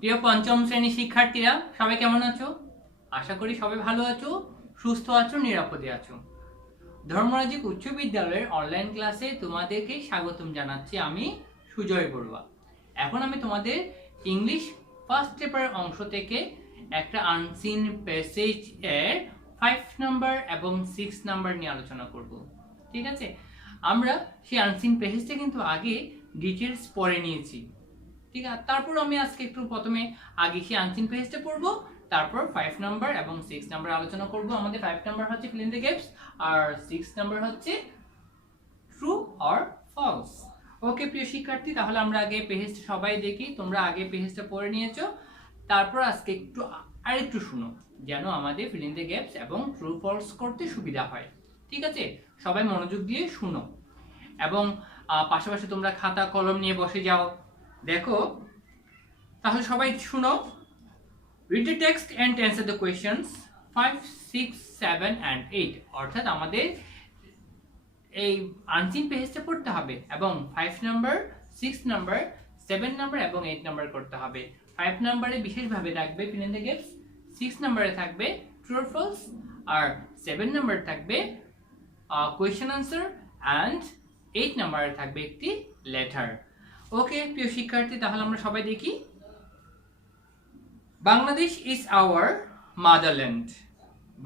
প্রিয় পঞ্চম শ্রেণীর শিক্ষার্থীরা সবাই কেমন আছো? আশা করি সবাই ভালো আছো, সুস্থ আছো, নিরাপদে আছো। ধর্মরাজিক উচ্চ বিদ্যালয়ের অনলাইন ক্লাসে তোমাদেরকে স্বাগতম জানাচ্ছি আমি সুজয় বড়ুয়া। এখন আমি তোমাদের ইংলিশ ফার্স্ট পেপারের অংশ থেকে একটা আনসিন প্যাসেজ এর 5 নাম্বার এবং 6 নাম্বার নিয়ে আলোচনা করব। ঠিক আছে, আমরা সেই আনসিন প্যাসেজটা কিন্তু আগে ডিটেলস পড়ে নিয়েছি। ঠিক আছে, তারপর আমি আজকে একটু প্রথমে আগে সেই আনসিন পেজটা পড়বো, তারপর 5 নাম্বার এবং 6 নাম্বার আলোচনা করব। আমাদের 5 নাম্বার হচ্ছে ফিল ইন দ্য গ্যাপস আর 6 নাম্বার হচ্ছে ট্রু অর ফলস। ওকে প্রিয় শিক্ষার্থী, তাহলে আমরা আগে পেজটা সবাই দেখি। তোমরা আগে পেজটা পড়ে নিয়েছো, তারপর আজকে একটু আরেকটু শুনো, যেন আমাদের ফিল ইন দ্য গ্যাপস এবং ট্রু ফলস করতে সুবিধা হয়। ঠিক আছে, সবাই মনোযোগ দিয়ে শুনো এবং পাশাপাশি তোমরা খাতা কলম নিয়ে বসে যাও। দেখো, তাহলে সবাই শুনো। Read the text and answer the questions 5, 6, 7 and 8। অর্থাৎ আমাদের এই আনসিন পেজটা পড়তে হবে এবং 5 নাম্বার, 6 নাম্বার, 7 নাম্বার এবং 8 নাম্বার করতে হবে। 5 নাম্বারে বিশেষভাবে থাকবে fill in the gaps, 6 নাম্বারে থাকবে true or false আর 7 নাম্বারে থাকবে question answer and 8 নাম্বারে থাকবে একটি লেটার। ওকে প্রিয় শিক্ষার্থী, তাহলে আমরা সবাই দেখি। Bangladesh is our motherland.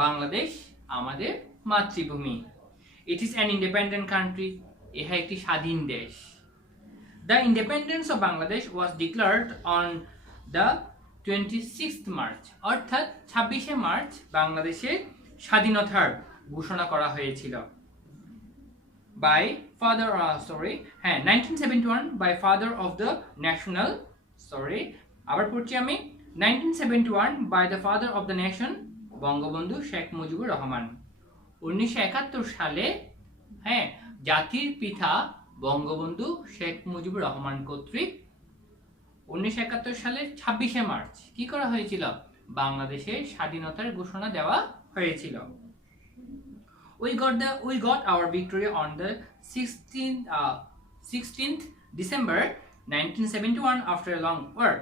Bangladesh আমাদের মাতৃভূমি। It is an independent country. ইহা একটি স্বাধীন দেশ। The independence of Bangladesh was declared on the 26th March. অর্থাৎ 26শে মার্চ বাংলাদেশের স্বাধীনতার ঘোষণা করা হয়েছিল। By father 1971 by father of the national আবার পড়ছি আমি 1971 by the father of the nation Bangabandhu Sheikh Mujibur Rahman. 1971 সালে জাতির পিতা বঙ্গবন্ধু শেখ মুজিবুর রহমান কর্তৃক 1971 সালের 26শে মার্চ কি করা হয়েছিল? বাংলাদেশের স্বাধীনতার ঘোষণা দেওয়া হয়েছিল। We got our victory on the 16th December 1971 after a long war.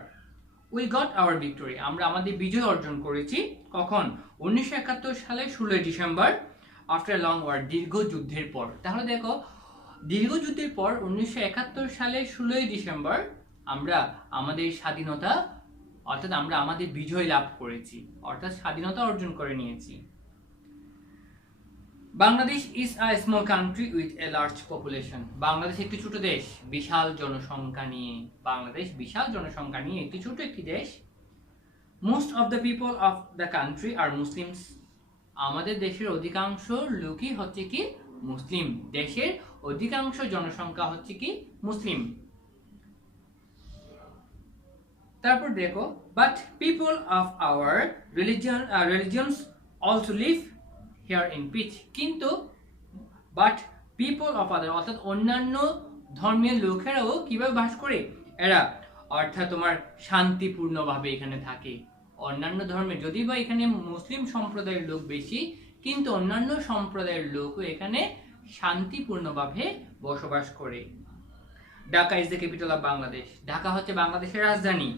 We got our victory, আমরা আমাদের বিজয় অর্জন করেছি কখন? 1971 সালের 16 ডিসেম্বর আফটার লং ওয়ার, দীর্ঘ যুদ্ধের পর। তাহলে দেখো, দীর্ঘ যুদ্ধের পর 1971 সালের 16 ডিসেম্বর আমরা আমাদের স্বাধীনতা অর্থাৎ আমরা আমাদের বিজয় লাভ করেছি, অর্থাৎ স্বাধীনতা অর্জন করে নিয়েছি। Bangladesh is a small country with a large population. Bangladesh একটি ছোট দেশ বিশাল জনসংখ্যা নিয়ে। বাংলাদেশ বিশাল জনসংখ্যা নিয়ে একটি ছোট একটি দেশ। Most of the people of the country are Muslims. আমাদের দেশের অধিকাংশ লোকই হচ্ছে কি মুসলিম। দেশের অধিকাংশ জনসংখ্যা হচ্ছে কি মুসলিম। তারপর দেখো, but people of our religions also live here in peace. কিন্তু বাট পিপল অফ আদার অর্থাৎ অন্যান্য ধর্মের লোকেরাও কিভাবে বাস করে? এরা অর্থাৎ তোমার শান্তিপূর্ণভাবে এখানে থাকে। অন্যান্য ধর্মে যদি বা এখানে মুসলিম সম্প্রদায়ের লোক বেশি, কিন্তু অন্যান্য সম্প্রদায়ের লোকও এখানে শান্তিপূর্ণভাবে বসবাস করে। Dhaka is the capital of Bangladesh. Dhaka হচ্ছে বাংলাদেশের রাজধানী।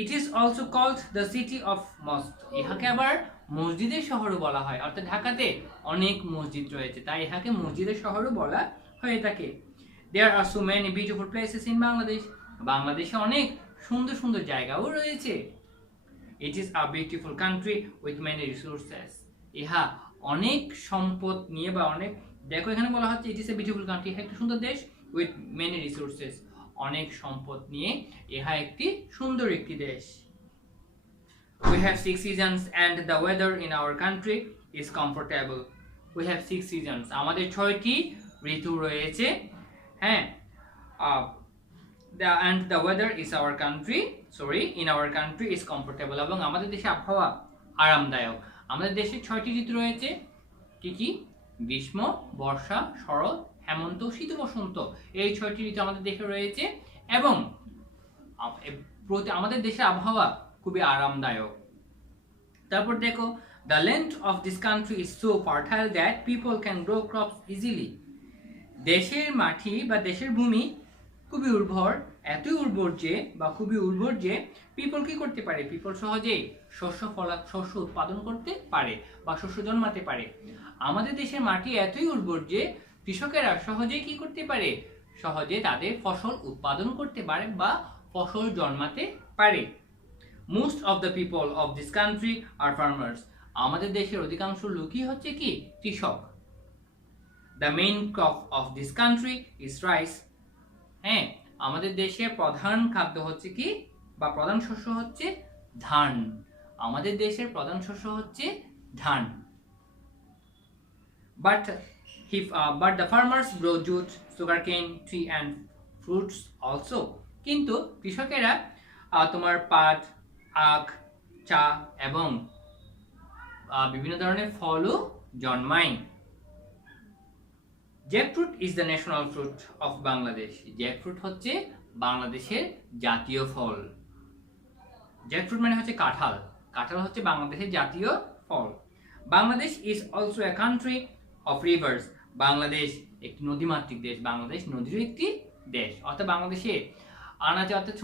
It is also called the city of mosque. ইহাকে আবার মসজিদের শহরও বলা হয়, অর্থাৎ ঢাকাতে অনেক মসজিদ রয়েছে, তাই ইহাকে মসজিদের শহরও বলা হয়ে থাকে। There are so many beautiful places in Bangladesh. বাংলাদেশে অনেক সুন্দর সুন্দর জায়গাও রয়েছে। It is a beautiful country with many resources. ইহা অনেক সম্পদ নিয়ে বা অনেক, দেখো এখানে বলা হচ্ছে it is a beautiful country, একটা সুন্দর দেশ উইথ মেনি রিসোর্সেস, অনেক সম্পদ নিয়ে ইহা একটি সুন্দর একটি দেশ। We have 6 seasons and the weather in our country is comfortable. We have 6 seasons. আমাদের 6টি ঋতু রয়েছে। And the weather is in our country is comfortable. এবং আমাদের দেশে আবহাওয়া আরামদায়ক। আমাদের দেশে 6টি ঋতু রয়েছে। কি কি? গ্রীষ্ম, বর্ষা, শরৎ, হেমন্ত, শীত, বসন্ত। এই 6টি ঋতু আমাদের দেশে রয়েছে এবং আমাদের দেশের আবহাওয়া খুবই আরামদায়ক। তারপর দেখো, the land of this country is so fertile that people can grow crops easily. দেশের মাটি বা দেশের ভূমি খুবই উর্বর, এতই উর্বর যে বা খুবই উর্বর যে পিপল কি করতে পারে, পিপল সহজেই শস্য উৎপাদন করতে পারে বা শস্য জন্মাতে পারে। আমাদের দেশের মাটি এতই উর্বর যে কৃষকেরা সহজেই কি করতে পারে, সহজে তাদের ফসল উৎপাদন করতে পারে বা ফসল জন্মাতে পারে। Most of the people of this country are farmers, আমাদের দেশের অধিকাংশ লোকই হচ্ছে কি কৃষক। The main crop of this country is rice, হ্যাঁ আমাদের দেশের প্রধান খাদ্য হচ্ছে কি বা প্রধান শস্য হচ্ছে ধান। আমাদের দেশের প্রধান শস্য হচ্ছে ধান। But the farmers grow jute, sugarcane, tree and fruits also. কিন্তু কৃষকেরা তোমার পাট, আখ, চা এবং বিভিন্ন ধরনের ফলও জন্মায়। Jackfruit is the national fruit of Bangladesh. Jackfruit হচ্ছে বাংলাদেশের জাতীয় ফল। জ্যাকফ্রুট মানে হচ্ছে কাঁঠাল, কাঁঠাল হচ্ছে বাংলাদেশের জাতীয় ফল। Bangladesh is also a country of rivers, Bangladesh একটি নদীমাতৃক দেশ, বাংলাদেশ নদীর একটি দেশ। অর্থাৎ বাংলাদেশে আনাচে অর্থাৎ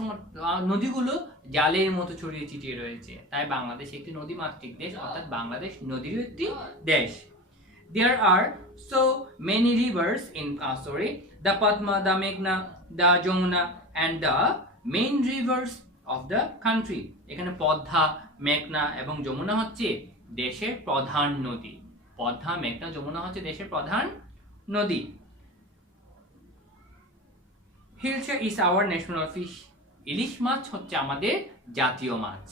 নদীগুলো জালের মতো ছড়িয়ে ছিটিয়ে রয়েছে, তাই বাংলাদেশ একটি নদীমাতৃক দেশ, অর্থাৎ বাংলাদেশ নদীর একটি দেশ। There are so many rivers in the Padma, the Meghna, the Jamuna and the main rivers of the country. এখানে পদ্মা, মেঘনা এবং যমুনা হচ্ছে দেশের প্রধান নদী। পদ্মা, মেঘনা, যমুনা হচ্ছে দেশের প্রধান নদী। Hilsa is our national fish. ইলিশ মাছ হচ্ছে আমাদের জাতীয় মাছ।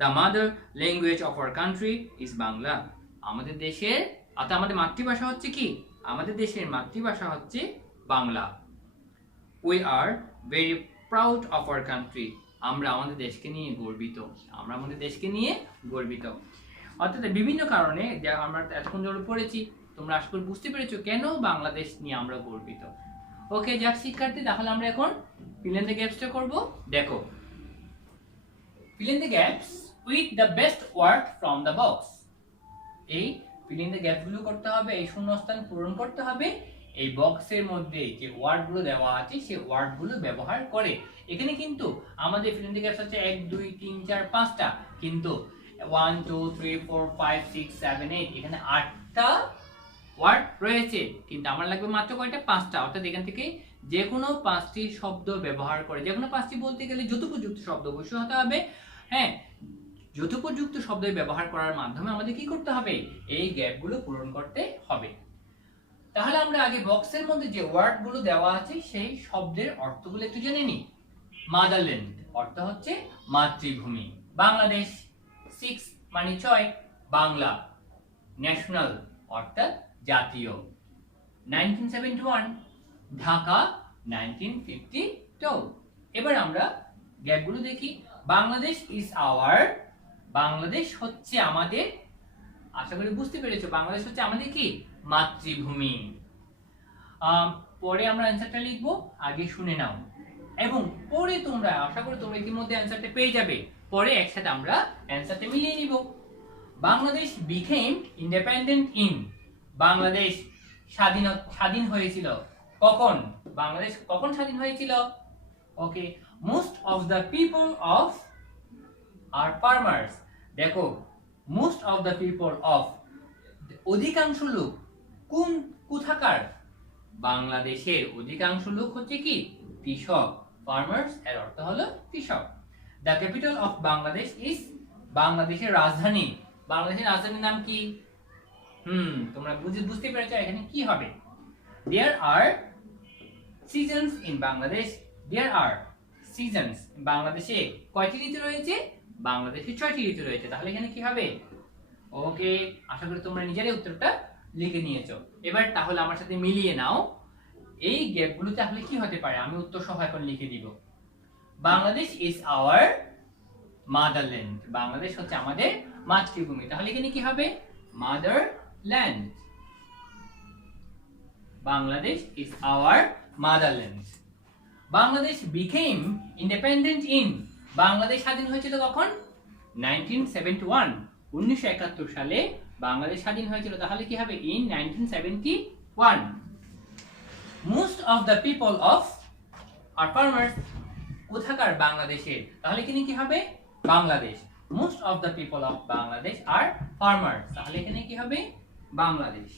The mother language of our country is Bangla. আমাদের দেশের অর্থাৎ আমাদের মাতৃভাষা হচ্ছে কি, আমাদের দেশের মাতৃভাষা হচ্ছে Bangla. We are very proud of our country. আমরা আমাদের দেশকে নিয়ে গর্বিত, আমরা আমাদের দেশকে নিয়ে গর্বিত। অর্থাৎ বিভিন্ন কারণে যা আমরা এতক্ষণ ধরে পড়েছি, তোমরা আশা করি বুঝতে পেরেছো কেন বাংলাদেশ নিয়ে আমরা গর্বিত। ওকে যাক শিক্ষার্থী, তাহলে আমরা এখন fill in the gaps-টা করব। দেখো, fill in the gaps with the best word from the box. এই fill in the gaps গুলো করতে হবে, এই শূন্যস্থান পূরণ করতে হবে এই বক্সের মধ্যে যে ওয়ার্ডগুলো দেওয়া আছে সেই ওয়ার্ডগুলো ব্যবহার করে। এখানে কিন্তু আমাদের fill in the gaps আছে 1 2 3 4 5টা, কিন্তু 1 2 3 4 5 6 7 8 এখানে 8টা ওয়ার্ড রয়েছে, কিন্তু আমার লাগবে মাত্র কয়টা, 5টা। অর্থাৎ এখান থেকে যে কোনো 5টি শব্দ ব্যবহার করে, যে কোনো 5টি বলতে গেলে যথোপযুক্ত শব্দ অবশ্যই হতে হবে। হ্যাঁ, যথোপযুক্ত শব্দ ব্যবহার করার মাধ্যমে আমাদের কি করতে হবে, এই গ্যাপগুলো পূরণ করতে হবে। তাহলে আমরা আগে বক্সের মধ্যে যে ওয়ার্ডগুলো দেওয়া আছে সেই শব্দের অর্থগুলো একটু জেনে নিই। মাদারল্যান্ড অর্থ হচ্ছে মাতৃভূমি, বাংলাদেশ 6 মানে 6 বাংলা, ন্যাশনাল অর্থাৎ জাতীয়, 1971 ঢাকা 1952। এবার আমরা গ্যাপগুলো দেখি। বাংলাদেশ ইজ আওয়ার, বাংলাদেশ হচ্ছে আমাদের, আশা করি বুঝতে পেরেছো, বাংলাদেশ হচ্ছে আমাদের কি মাতৃভূমি। পরে আমরা অ্যানসারটা লিখবো, আগে শুনে নাও এবং পরে তোমরা আশা করি তোমরা ইতিমধ্যে অ্যানসারটা পেয়ে যাবে, পরে একসাথে আমরা অ্যানসারটা মিলিয়ে নিব। Bangladesh became independent in, Bangladesh স্বাধীন হয়েছিল কখন, বাংলাদেশ কখন স্বাধীন হয়েছিল। Okay, most of the people of are farmers. দেখো, most of the people of অধিকাংশ লোক, কোথাকার, বাংলাদেশের অধিকাংশ লোক হচ্ছে কি কৃষক। ফার্মার্স এর অর্থ হলো কৃষক। The capital of Bangladesh is, বাংলাদেশের রাজধানী, বাংলাদেশের রাজধানীর নাম কি, তোমরা বুঝতে পেরেছো এখানে কি হবে। There are seasons in Bangladesh. There are seasons. বাংলাদেশে কয়টি ঋতু রয়েছে, বাংলাদেশে 6টি ঋতু রয়েছে। তাহলে এখানে কি হবে। ওকে, আশা করি তোমরা নিজেরাই উত্তরটা লিখে নিয়েছো। এবার তাহলে আমার সাথে মিলিয়ে নাও এই গ্যাপগুলো তাহলে কি হতে পারে, আমি উত্তর সহ এখন লিখে দিব। Bangladesh is our motherland, Bangladesh হচ্ছে আমাদের মাতৃভূমি। তাহলে এখানে কি হবে, motherland. Bangladesh is our motherland. Bangladesh became independent in, Bangladesh স্বাধীন হয়েছিল কখন, 1971 1971 সালে বাংলাদেশ স্বাধীন হয়েছিল। তাহলে কি হবে, in 1971। Most of the people of are farmers কোথাকার? বাংলাদেশের। তাহলে এখানে কি হবে? Bangladesh. Most of the people of Bangladesh are farmers. তাহলে এখানে কি হবে? Bangladesh.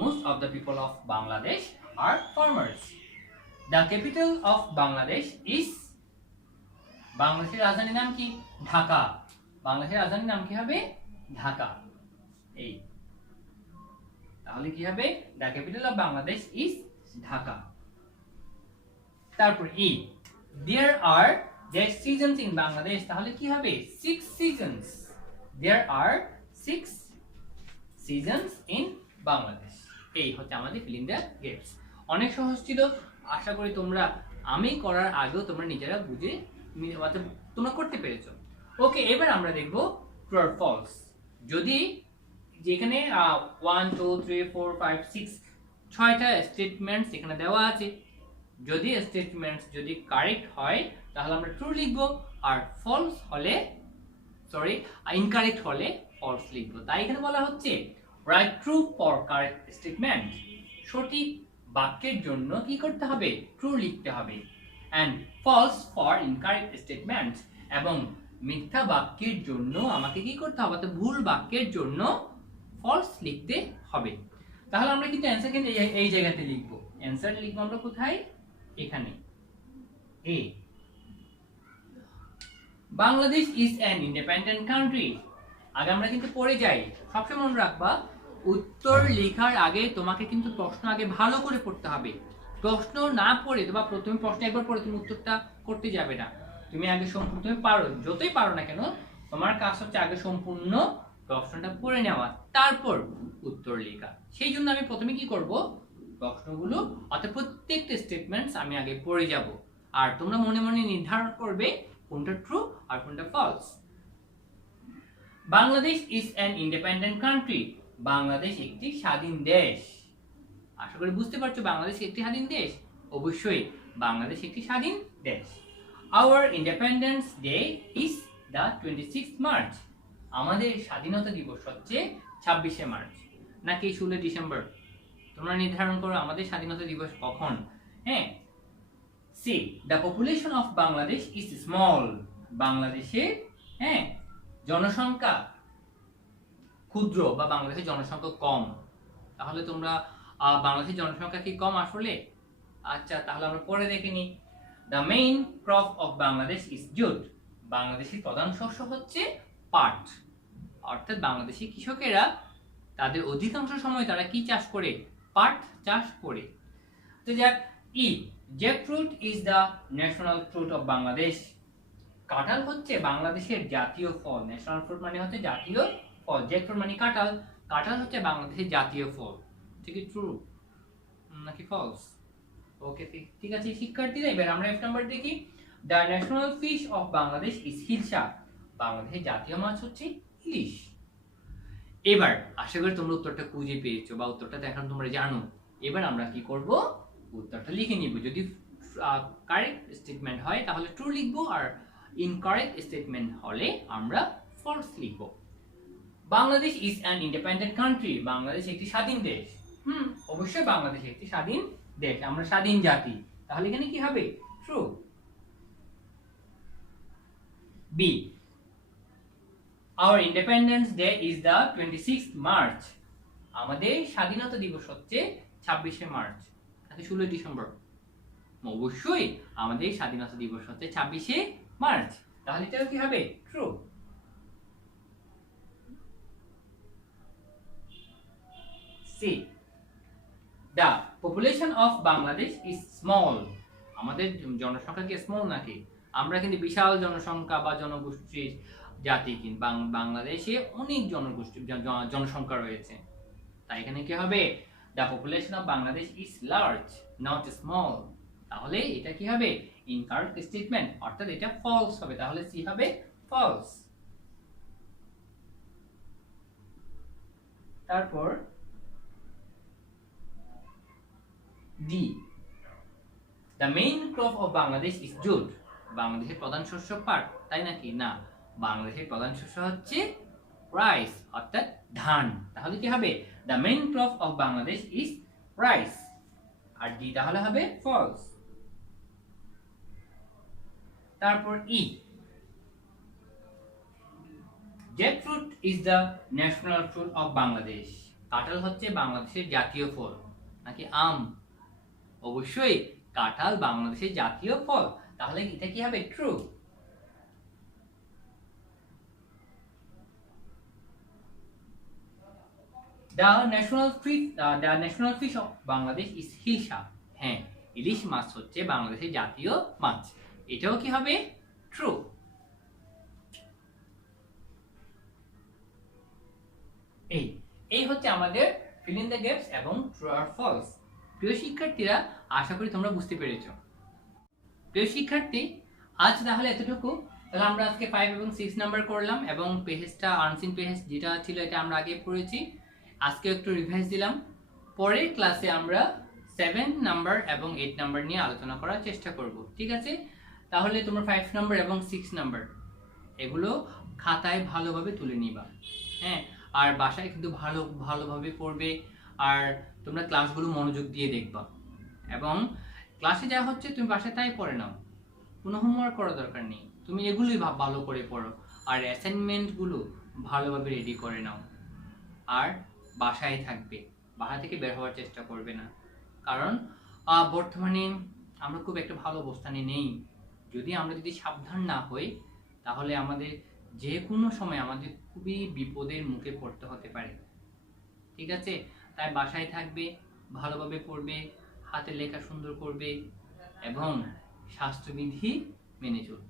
Most of the people of Bangladesh are farmers. The capital of Bangladesh is বাংলাদেশের রাজধানীর নাম কি? ঢাকা। বাংলাদেশের রাজধানীর নাম কি হবে? ঢাকা। এই তাহলে কি হবে? The capital of Bangladesh is Dhaka. তারপর ই There are seasons in Bangladesh। তাহলে কি হবে? 6 seasons. There are 6 seasons in Bangladesh. এই হচ্ছে আমাদের ফিল ইন দ্য গেটস। অনেক সহজ ছিল, আশা করি তোমরা আমি করার আগেও তোমরা নিজেরা বুঝে তোমরা করতে পেরেছো। ওকে, এবার আমরা দেখব ট্রু অর ফলস। যদি যেখানে 1 2 3 4 5 6 ছয়টা স্টেটমেন্টস এখানে দেওয়া আছে, যদি স্টেটমেন্টস যদি কারেক্ট হয় তাহলে আমরা ট্রু লিখব, আর ফলস হলে ইনকারেক্ট হলে ফলস লিখব। তাই এখানে বলা হচ্ছে write true for correct statement. সঠিক বাক্যের জন্য কি করতে হবে? ট্রু লিখতে হবে। And false for incorrect statement. এবং মিথ্যা বাক্যের জন্য আমাকে কি করতে হবে? তো ভুল বাক্যের জন্য ফলস লিখতে হবে। তাহলে আমরা কিন্তু অ্যান্সার কিন্তু এই জায়গাতে লিখব। অ্যান্সার লিখব আমরা কোথায়? এখানে এ। Bangladesh is an independent country. আগে আমরা কিন্তু পড়ে যাই, সবসময় মনে রাখবা উত্তর লেখার আগে তোমাকে কিন্তু প্রশ্ন আগে ভালো করে পড়তে হবে। প্রশ্ন না পড়ে বা প্রথমে প্রশ্ন একবার পড়ে তুমি উত্তরটা করতে যাবে না। তুমি আগে সম্পূর্ণ, তুমি পারো যতই পারো না কেন, তোমার কাজ হচ্ছে আগে সম্পূর্ণ প্রশ্নটা পড়ে নেওয়া, তারপর উত্তর লেখা। সেই জন্য আমি প্রথমে কি করব? প্রশ্নগুলো অর্থাৎ প্রত্যেকটা স্টেটমেন্টস আমি আগে পড়ে যাব, আর তোমরা মনে মনে নির্ধারণ করবে কোনটা ট্রু আর কোনটা false. Bangladesh is an independent country. Bangladesh একটি স্বাধীন দেশ। আশা করি বুঝতে পারছো বাংলাদেশ একটি স্বাধীন দেশ। অবশ্যই বাংলাদেশ একটি স্বাধীন দেশ। Our independence day is the 26th March. আমাদের স্বাধীনতা দিবস হচ্ছে 26শে মার্চ নাকি 16 ডিসেম্বর? তোমরা নির্ধারণ করো আমাদের স্বাধীনতা দিবস কখন। হ্যাঁ, C the population of Bangladesh is small. বাংলাদেশের জনসংখ্যা ক্ষুদ্র বা বাংলাদেশের জনসংখ্যা কম। তাহলে তোমরা বাংলাদেশের জনসংখ্যা কি কম আসলে? আচ্ছা, তাহলে আমরা পরে দেখে নিই। The main crop of Bangladesh is jute. বাংলাদেশের প্রধান শস্য হচ্ছে পাট। অর্থাৎ বাংলাদেশি কৃষকেরা তাদের অধিকাংশ সময় তারা কি চাষ করে? পাট চাষ করে। তো যাক, ই jackfruit is the national fruit of Bangladesh. কাঁঠাল হচ্ছে বাংলাদেশের জাতীয় ফল। ন্যাশনাল ফ্রুট মানে হচ্ছে জাতীয় ফল, জ্যাকফ্রুট মানে কাঁঠাল। কাঁঠাল হচ্ছে বাংলাদেশের জাতীয় ফল। ঠিক কি ট্রু নাকি ফলস? ওকে, ঠিক আছে শিক্ষার্থীরা, এবার আমরা এক নাম্বার দেখি। The national fish of Bangladesh is hilsa. বাংলাদেশের জাতীয় মাছ হচ্ছে ইলিশ। এবার আশা করি তোমরা উত্তরটা খুঁজে পেয়েছো বা উত্তরটা এখন তোমরা জানো। এবার আমরা কি করব? উত্তরটা লিখে নিব। যদি কারেক্ট স্টেটমেন্ট হয় তাহলে ট্রু লিখব, আর ইনকারেক্ট স্টেটমেন্ট হলে আমরা ফলস লিখব। Bangladesh is an independent country. Bangladesh একটি স্বাধীন দেশ। অবশ্যই বাংলাদেশ একটি স্বাধীন দেশ, আমরা স্বাধীন জাতি। তাহলে এখানে কি হবে? True. B hour independence day is the 26th March. আমাদের স্বাধীনতা দিবস হচ্ছে 26শে মার্চ নাকি 16 ডিসেম্বর? অবশ্যই আমাদের স্বাধীনতা দিবস হচ্ছে 26শে মার্চ। তাহলে এটা কি হবে? True. C the population of Bangladesh is small. আমাদের জনসংখ্যা কি স্মল নাকি? আমরা কিন্তু বিশাল জনসংখ্যা বা জনগোষ্ঠীর জাতি, কিন্তু বাংলাদেশে অনেক জনগোষ্ঠী জনসংখ্যা রয়েছে। তাই এখানে কি হবে? The population of Bangladesh is large not small. তাহলে এটা কি হবে? ইনকারেক্ট স্টেটমেন্ট, অর্থাৎ এটা ফলস হবে। তাহলে সি হবে ফলস। তারপর D the main crop of Bangladesh is jute. বাংলাদেশের প্রধান শস্য পাট, তাই নাকি? না, বাংলাদেশের প্রধান শস্য হচ্ছে রাইস অর্থাৎ ধান। তাহলে কি হবে? The main crop of Bangladesh is rice, আর ডি তাহলে হবে ফলস। তারপর ই, jackfruit is the national fruit of Bangladesh. কাঁঠাল হচ্ছে বাংলাদেশের জাতীয় ফল, নাকি আম? অবশ্যই কাঁঠাল বাংলাদেশের জাতীয় ফল, তাহলে এটা কি হবে? True. The national fish of Bangladesh is hilsa. হ্যাঁ, ইলিশ মাছ হচ্ছে বাংলাদেশের জাতীয় মাছ, এটাও কি হবে? ট্রু। এই এই হচ্ছে আমাদের ফিল ইন দ্য গ্যাপস এবং ট্রু আর ফলস। প্রিয় শিক্ষার্থীরা, আশা করি তোমরা বুঝতে পেরেছো। প্রিয় শিক্ষার্থী, আজ তাহলে এতটুকু। তাহলে আমরা আজকে 5 এবং 6 নাম্বার করলাম, এবং পেজটা আনসিন পেজ যেটা ছিল এটা আমরা আগে পড়েছি, আজকে একটু রিভাইজ দিলাম। পরের ক্লাসে আমরা 7 নাম্বার এবং 8 নাম্বার নিয়ে আলোচনা করার চেষ্টা করব, ঠিক আছে? তাহলে তোমরা 5 নাম্বার এবং 6 নাম্বার এগুলো খাতায় ভালোভাবে তুলে নিবা, হ্যাঁ? আর বাসায় কিন্তু ভালোভাবে পড়বে, আর তোমরা ক্লাসগুলো মনোযোগ দিয়ে দেখবা, এবং ক্লাসে যা হচ্ছে তুমি বাসায় তাই পড়ে নাও, কোনো হোমওয়ার্ক করার দরকার নেই, তুমি এগুলোই ভালো করে পড়ো, আর অ্যাসাইনমেন্টগুলো ভালোভাবে রেডি করে নাও, আর বাসায় থাকবে, বাসা থেকে বের হওয়ার চেষ্টা করবে না, কারণ বর্তমানে আমরা খুব একটা ভালো অবস্থানে নেই। যদি সাবধান না হই, তাহলে আমাদের যে কোনো সময় আমাদের খুবই বিপদের মুখে পড়তে হতে পারে, ঠিক আছে? তাই বাসায় থাকবে, ভালোভাবে পড়বে, হাতের লেখা সুন্দর করবে, এবং স্বাস্থ্যবিধি মেনে চলবে।